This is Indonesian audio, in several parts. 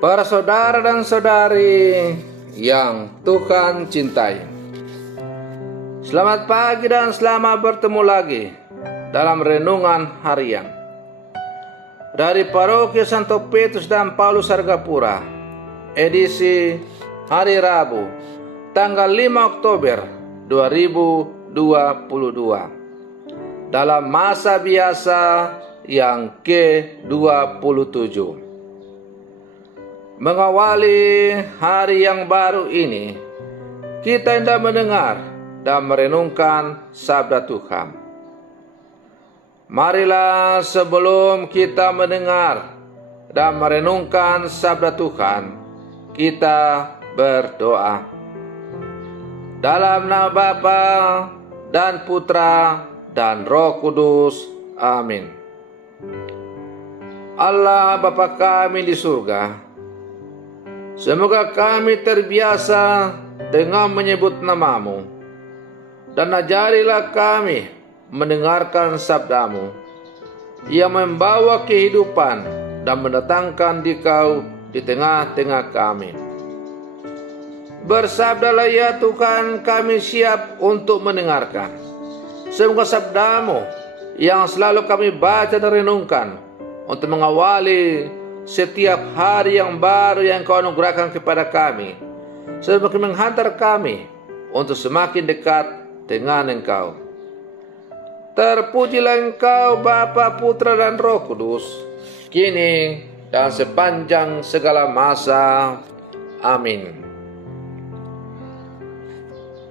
Para saudara dan saudari yang Tuhan cintai, selamat pagi dan selamat bertemu lagi dalam renungan harian dari Paroki Santo Petrus dan Paulus Argapura, edisi hari Rabu, tanggal 5 Oktober 2022, dalam masa biasa yang ke-27. Mengawali hari yang baru ini, kita hendak mendengar dan merenungkan sabda Tuhan. Marilah sebelum kita mendengar dan merenungkan sabda Tuhan, kita berdoa. Dalam nama Bapa dan Putra dan Roh Kudus. Amin. Allah Bapa kami di surga, semoga kami terbiasa dengan menyebut nama-Mu, dan ajarilah kami mendengarkan sabda-Mu yang membawa kehidupan dan mendatangkan Dikau di tengah-tengah kami. Bersabdalah ya Tuhan, kami siap untuk mendengarkan. Semoga sabda-Mu yang selalu kami baca dan renungkan untuk mengawali setiap hari yang baru yang Kau anugerahkan kepada kami, semakin menghantar kami untuk semakin dekat dengan Engkau. Terpujilah Engkau Bapa, Putra dan Roh Kudus, kini dan sepanjang segala masa. Amin.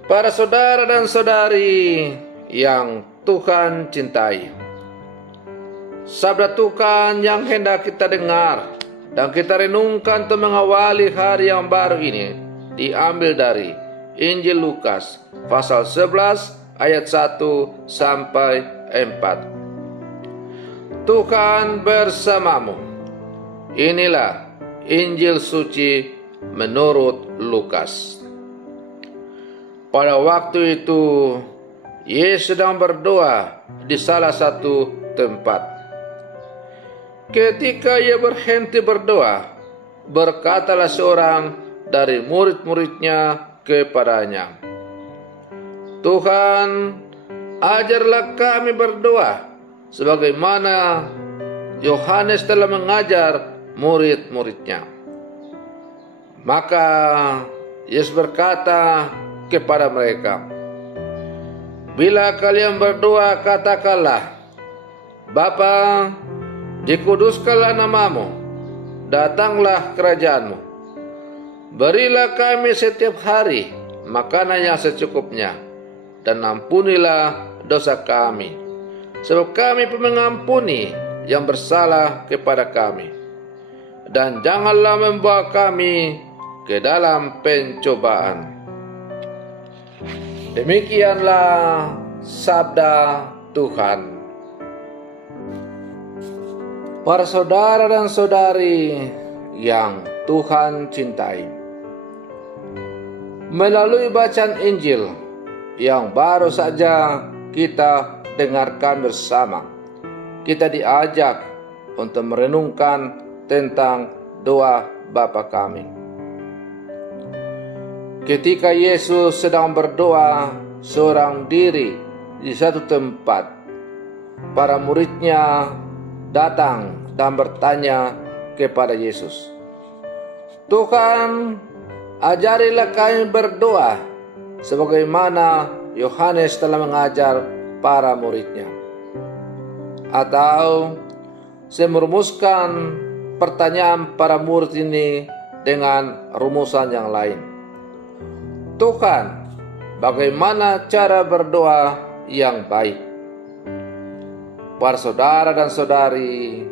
Para saudara dan saudari yang Tuhan cintai, sabda Tuhan yang hendak kita dengar dan kita renungkan untuk mengawali hari yang baru ini diambil dari Injil Lukas pasal 11 ayat 1 sampai 4. Tuhan bersamamu. Inilah Injil suci menurut Lukas. Pada waktu itu Yesus sedang berdoa di salah satu tempat. Ketika ia berhenti berdoa, berkatalah seorang dari murid-muridnya kepadanya, "Tuhan, ajarlah kami berdoa, sebagaimana Yohanes telah mengajar murid-muridnya." Maka Yesus berkata kepada mereka, "Bila kalian berdoa, katakanlah, Bapa, dikuduskanlah nama-Mu, datanglah kerajaan-Mu. Berilah kami setiap hari makanan yang secukupnya, dan ampunilah dosa kami, sebab kami pun mengampuni yang bersalah kepada kami. Dan janganlah membawa kami ke dalam pencobaan." Demikianlah sabda Tuhan. Para saudara dan saudari yang Tuhan cintai, melalui bacaan Injil yang baru saja kita dengarkan bersama, kita diajak untuk merenungkan tentang doa Bapa kami. Ketika Yesus sedang berdoa seorang diri di satu tempat, para muridnya datang dan bertanya kepada Yesus, "Tuhan, ajarilah kami berdoa sebagaimana Yohanes telah mengajar para muridnya." Atau saya merumuskan pertanyaan para murid ini dengan rumusan yang lain. Tuhan, bagaimana cara berdoa yang baik? Para saudara dan saudari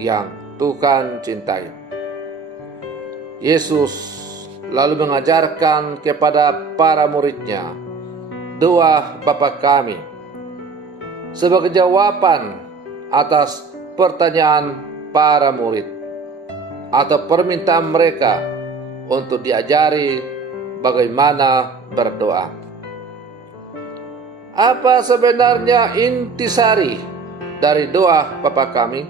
yang Tuhan cintai, Yesus lalu mengajarkan kepada para muridnya doa Bapa kami sebagai jawaban atas pertanyaan para murid atau permintaan mereka untuk diajari bagaimana berdoa. Apa sebenarnya intisari dari doa Bapa kami?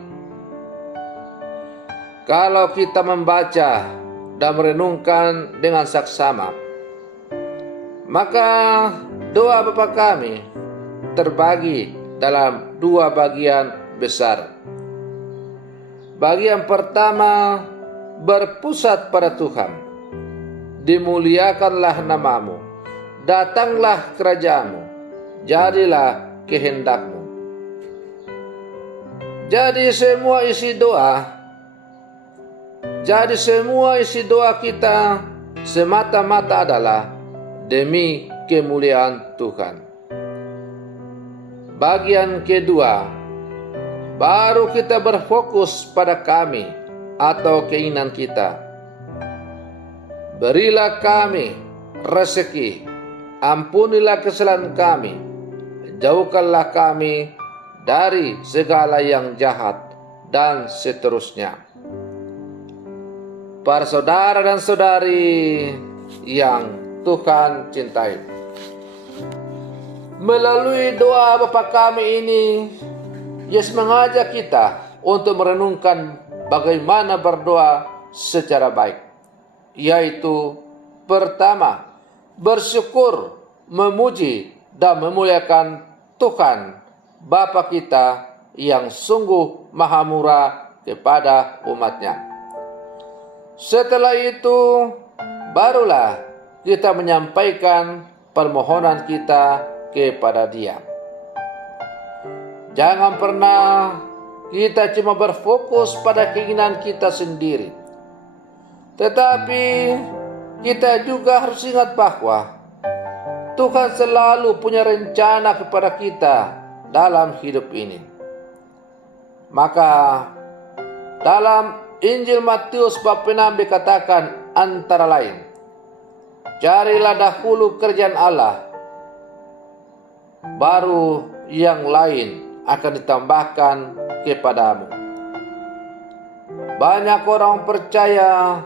kalau kita membaca dan merenungkan dengan saksama. Maka doa Bapa kami terbagi dalam dua bagian besar. Bagian pertama berpusat pada Tuhan. Dimuliakanlah namamu, datanglah kerajaanmu, jadilah kehendakmu. Jadi semua isi doa kita semata-mata adalah demi kemuliaan Tuhan. Bagian kedua, baru kita berfokus pada kami atau keinginan kita. Berilah kami rezeki, ampunilah kesalahan kami, jauhkanlah kami dari segala yang jahat, dan seterusnya. Para saudara dan saudari yang Tuhan cintai, melalui doa Bapa kami ini, Yesus mengajak kita untuk merenungkan bagaimana berdoa secara baik, yaitu pertama, bersyukur, memuji, dan memuliakan Tuhan Bapa kita yang sungguh maha murah kepada umatnya. Setelah itu, barulah kita menyampaikan permohonan kita kepada Dia. Jangan pernah kita cuma berfokus pada keinginan kita sendiri, tetapi kita juga harus ingat bahwa Tuhan selalu punya rencana kepada kita dalam hidup ini. Maka dalam Injil Matius bab 6 dikatakan antara lain, carilah dahulu kerajaan Allah, baru yang lain akan ditambahkan kepadamu. Banyak orang percaya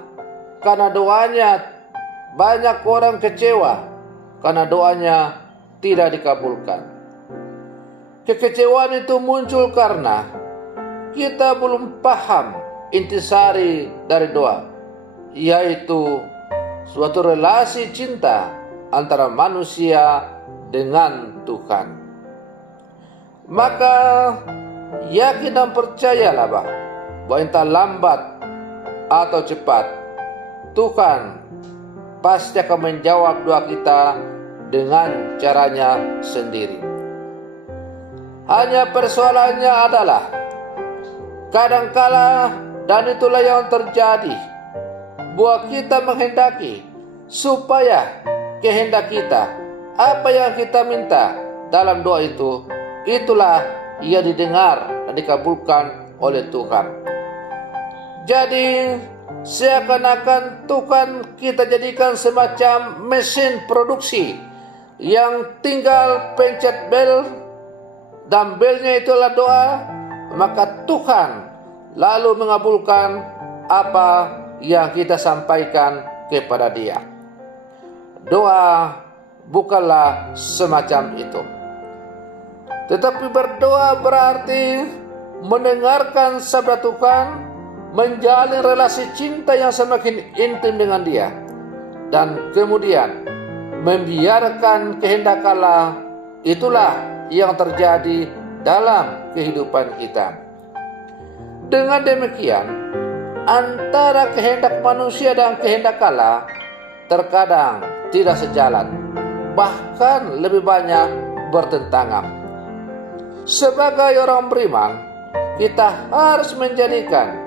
karena doanya, banyak orang kecewa karena doanya tidak dikabulkan. Kekecewaan itu muncul karena kita belum paham intisari dari doa, yaitu suatu relasi cinta antara manusia dengan Tuhan. Maka yakin dan percayalah bahwa entah lambat atau cepat, Tuhan pasti akan menjawab doa kita dengan caranya sendiri. Hanya persoalannya adalah kadangkala, dan itulah yang terjadi, bahwa kita menghendaki supaya kehendak kita, apa yang kita minta dalam doa itu, itulah ia didengar dan dikabulkan oleh Tuhan. Jadi seakan-akan Tuhan kita jadikan semacam mesin produksi yang tinggal pencet bel, dan belnya itulah doa, maka Tuhan lalu mengabulkan apa yang kita sampaikan kepada Dia. Doa bukanlah semacam itu, tetapi berdoa berarti mendengarkan sabda Tuhan, menjalin relasi cinta yang semakin intim dengan Dia, dan kemudian membiarkan kehendak Allah. Itulah yang terjadi dalam kehidupan kita. Dengan demikian, antara kehendak manusia dan kehendak Allah terkadang tidak sejalan, bahkan lebih banyak bertentangan. Sebagai orang beriman, kita harus menjadikan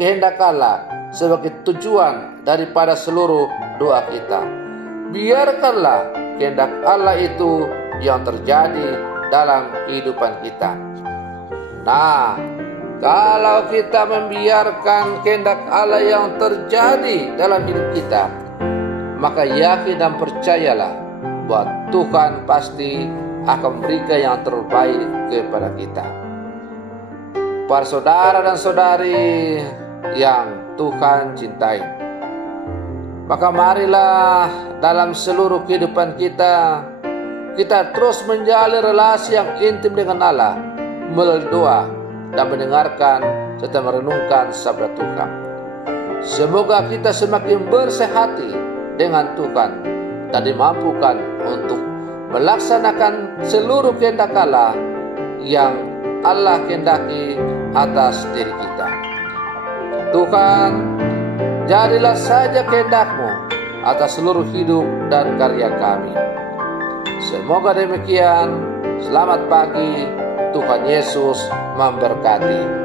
kehendak Allah sebagai tujuan daripada seluruh doa kita. Biarkanlah kehendak Allah itu yang terjadi dalam kehidupan kita. Nah, kalau kita membiarkan kehendak Allah yang terjadi dalam hidup kita, maka yakin dan percayalah bahwa Tuhan pasti akan memberikan yang terbaik kepada kita. Para saudara dan saudari yang Tuhan cintai, maka marilah dalam seluruh kehidupan kita terus menjalin relasi yang intim dengan Allah melalui doa dan mendengarkan serta merenungkan sabda Tuhan. Semoga kita semakin bersehati dengan Tuhan dan dimampukan untuk melaksanakan seluruh kehendak Allah yang Allah kehendaki atas diri kita. Tuhan, jadilah saja kehendak-Mu atas seluruh hidup dan karya kami. Semoga demikian. Selamat pagi, Tuhan Yesus memberkati.